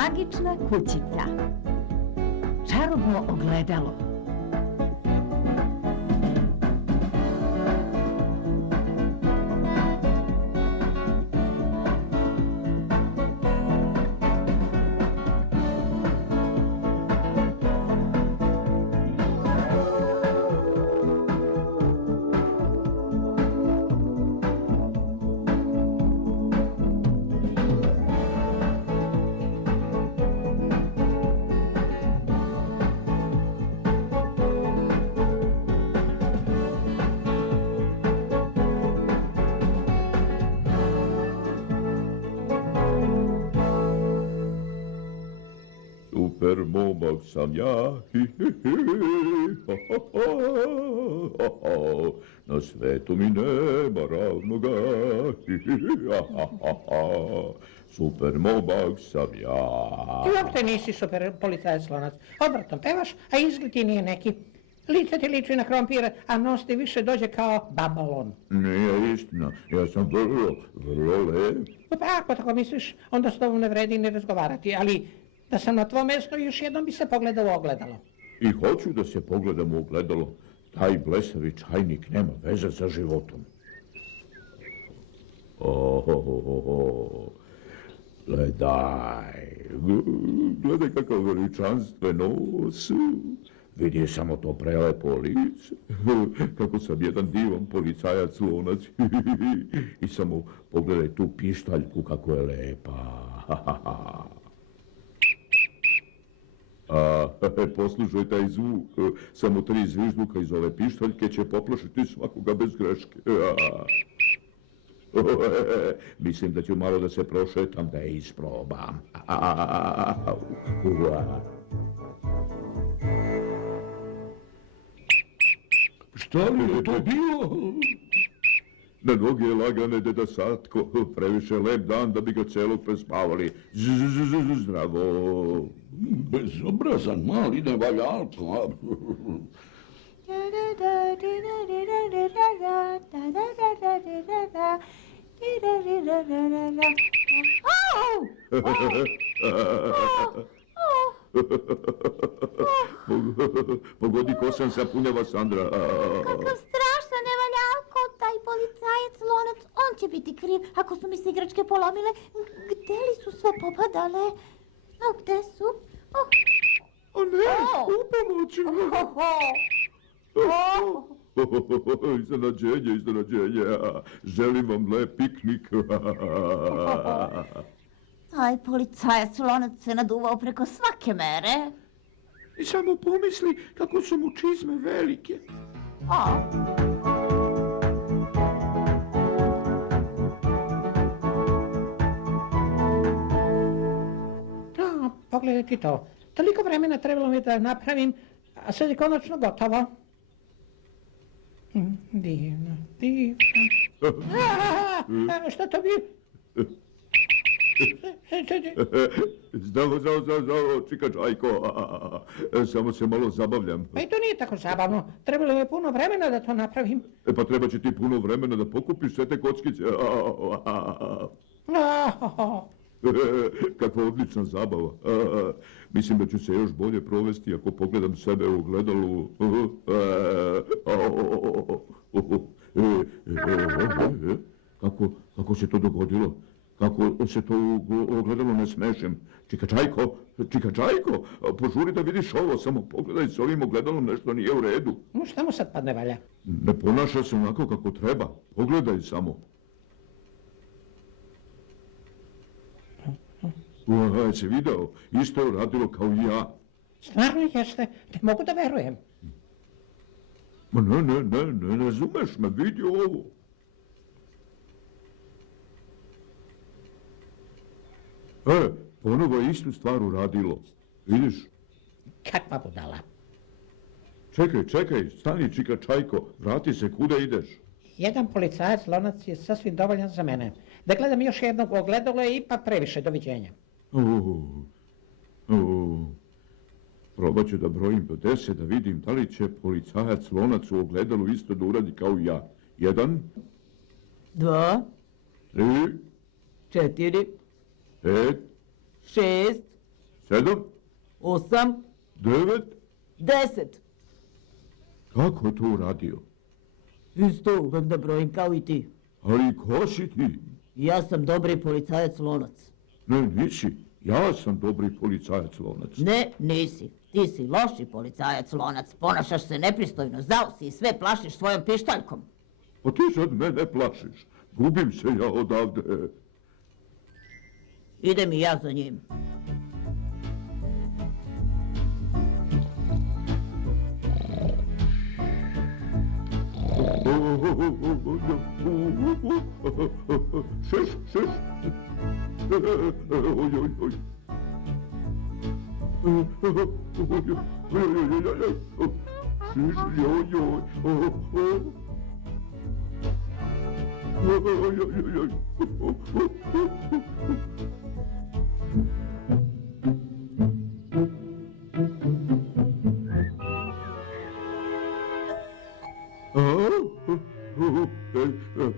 Magična kućica. Čarobno ogledalo. Super momak sam ja, na svetu mi nema ravnoga, super momak sam ja. Ti uopšte nisi super policajac Slonac. Odvratno pevaš, a izgled ti nije neki. Lice ti liči na krompir, a nos ti više dođe kao babalon. Nije istina, ja sam vrlo lep. Pa ako tako misliš, onda s tobom ne vredi ni razgovarati, ali da sam na tvom mjestu još jednom bi se pogledao u ogledalo. I hoću da se pogledam u ogledalo. Taj blesavi čajnik nema veze sa životom. Gledaj kakav veličanstven nos. Vidi samo to prelepo lice. Kako sam jedan divan policajac Lonac. I samo pogledaj tu pištaljku kako je lepa. Poslušaj taj zvuk, samo 3 zvižduka iz ove pištaljke će poplašiti svakoga bez greške. Mislim da ću malo da se prošetam da je isprobam. Šta li je to bilo? Na noge je lagane, deda Satko, previše lep dan da bi ga celog prespavali. Zdravo. Bezobrazan mali nevaljalko. Pogodi ko sam sapunjava, Sandra. Kakav strašan nevaljalko, taj policajac Lonac, on će biti kriv ako su mi se igračke polomile. Gde li su sve popadale? A gde su? O ne, u pomoću. Iznenađenje. Želim vam lep piknik. Taj policajac Lonac se naduvao preko svake mere. I samo pomisli kako su mu čizme velike. Pogledaj ti to. Toliko vremena trebalo mi da napravim, a sad je konačno gotovo. Divno. Šta to bi? Zdravo, čika Čajko. Samo se malo zabavljam. Pa i to nije tako zabavno. Trebalo mi puno vremena da to napravim. Pa treba će ti puno vremena da pokupiš sve te kockice. Kakva odlična zabava. Mislim da ću se još bolje provesti ako pogledam sebe u ogledalu. Kako se to dogodilo? Kako se to u ogledalu ne smešim? Čika Čajko, požuri da vidiš ovo, samo pogledaj s ovim ogledalom, nešto nije u redu. Šta mu sad pa ne valja? Ne ponaša se onako kako treba, pogledaj samo. Si video, isto je uradilo kao i ja. Stvarno jeste, ne mogu da verujem. Ma ne razumeš me, vidi ovo. Ponovo je istu stvar uradilo. Vidiš? Kakva budala. Čekaj, stani čika Čajko, vrati se, kuda ideš? Jedan policajac Lonac je sasvim dovoljan za mene. Da gledam još jednog u ogledalo je ipak previše, doviđenja. Probat ću da brojim do 10 da vidim da li će policajac Lonac u ogledalu isto da uradi kao i ja. 1, 2, 3, 4, 5, 6, 7, 8, 9. 10. Kako je to uradio? Isto umem da brojim kao i ti. Ali ko si ti? Ja sam dobri policajac Lonac. Ne, nisi. Ja sam dobri policajac Lonac. Ne, nisi. Ti si loši policajac Lonac. Ponašaš se nepristojno, zao si i sve plašiš svojom pištaljkom. Pa ti sad mene plašiš. Gubim se ja odavde. Idem i ja za njim. Šeš, šeš. Oj, oj, oj. Šeš, joj, joj. Oj, oj, oj.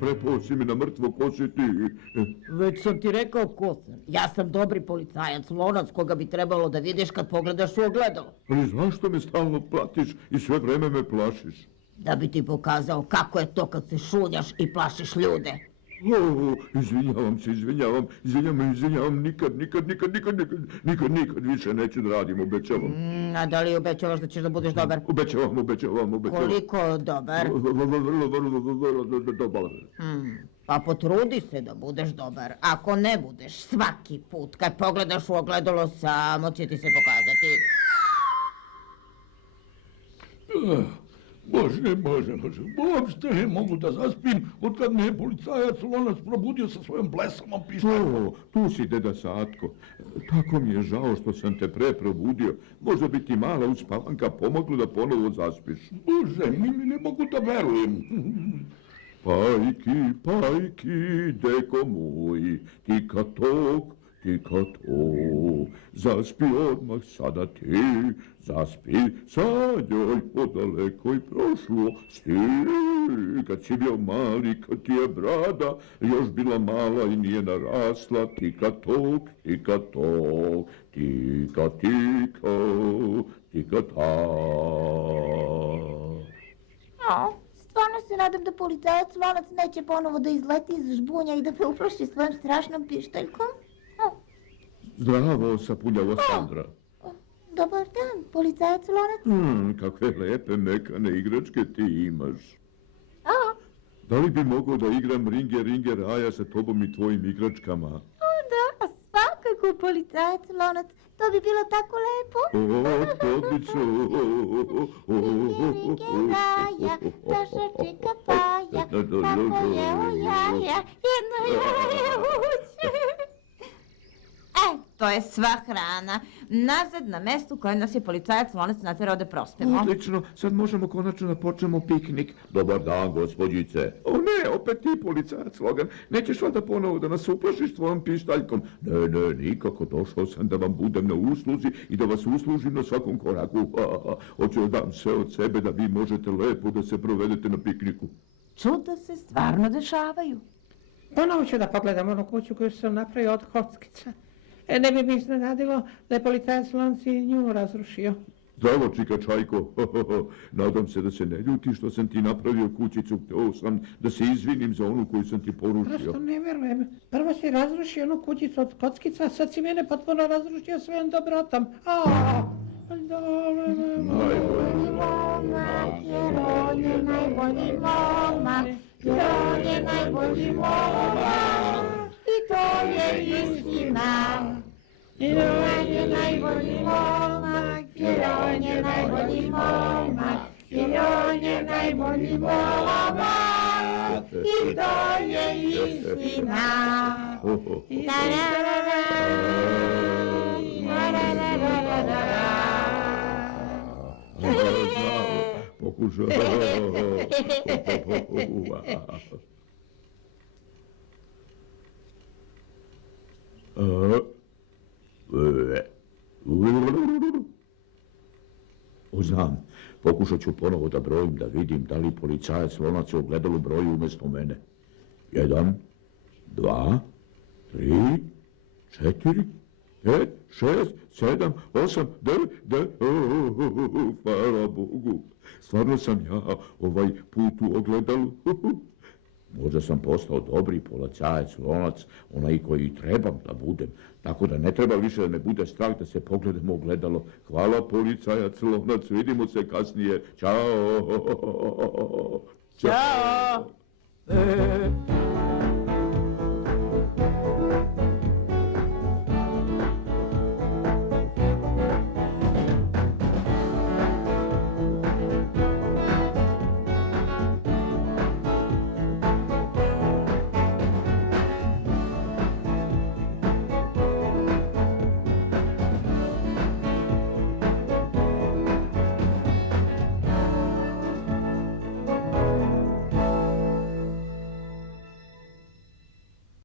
Prepao si mi na mrtvo, ko si ti? Već sam ti rekao ko sam. Ja sam dobri policajac Lonac koga bi trebalo da vidiš kad pogledaš u ogledalo. Ali zašto me stalno platiš i sve vreme me plašiš? Da bi ti pokazao kako je to kad se šunjaš i plašiš ljude. Izvinjavam se, izvinjavam, nikad više neću da radim, obećavam. A da li obećavaš da ćeš da budeš dobar? Obećavam. Koliko dobar? Vrlo dobar. Pa potrudi se da budeš dobar. Ako ne budeš, svaki put kad pogledaš u ogledalo samo će ti se pokazati. Bože, uopšte ne mogu da zaspim od kad me je policajac Lonac probudio sa svojom blesamom pištaljkom. Tu si, deda Satko. Tako mi je žao što sam te pre probudio. Možda bi ti mala uspavanka pomogla da ponovo zaspiš. Bože, ne mogu da verujem. Pajki, deko moj, tika tok, zaspi odmah sada ti, zaspi sad joj po dalekoj prošlosti. Kad si bio mali, kad ti je brada još bila mala i nije narasla, tika tok, tika ta. Stvarno se nadam da policajac Lonac neće ponovo da izleti iz žbunja i da me uplaši svojom strašnom pištaljkom. Zdravo, sapuljavo Sandra. Dobar dan, policajac Lonac. Kakve lepe mekane igračke ti imaš. Da li bi mogao da igram ringe raja sa tobom i tvojim igračkama? Da, svakako, policajac Lonac. To bi bilo tako lepo. Odlično. Ringe raja, naša čika paja, kako jeo jaja, jedno jaje uće. To je sva hrana. Nazad na mesto u kojem nas je policajac Lonac naterao da prospemo. Odlično, sad možemo konačno da počnemo piknik. Dobar dan, gospođice. O ne, opet ti policajac Logan. Nećeš valjda ponovo da nas uplašiš tvojom pištaljkom? Ne, nikako, došao sam da vam budem na usluzi i da vas uslužim na svakom koraku. Hoću da dam sve od sebe da vi možete lepo da se provedete na pikniku. Čuda se stvarno dešavaju. Ponovo ću da pogledam onu kuću koju sam napravio od kockica. Ne bi mi iznenadilo da je policajac Lonac i nju razrušio. Zdravo, čika Čajko. Nadam se da se ne ljuti što sam ti napravio kućicu. Hteo sam da se izvinim za onu koju sam ti porušio. Prosto ne verujem. Prvo si razrušio onu kućicu od kockica, a sad si mene potpuno razrušio svojom dobrotom. Najbolji momak, on je najbolji momak. I to je istina. On je najbolji momak, jer on je najbolji momak, jer on je najbolji momak. I to je istina. Pokušao. Znam, pokušat ću ponovo da brojim, da vidim da li policajac Lonac u ogledalu broji umjesto mene. 1, 2, 3, 4, 5, 6, 7, 8, 9, 10, hvala Bogu. Stvarno sam ja ovaj put u ogledalu. Možda sam postao dobri policajac, lonac, onaj koji trebam da budem. Tako da ne treba više da me bude strah da se pogledam u ogledalo. Hvala policajac, lonac, vidimo se kasnije. Ćao! Ćao!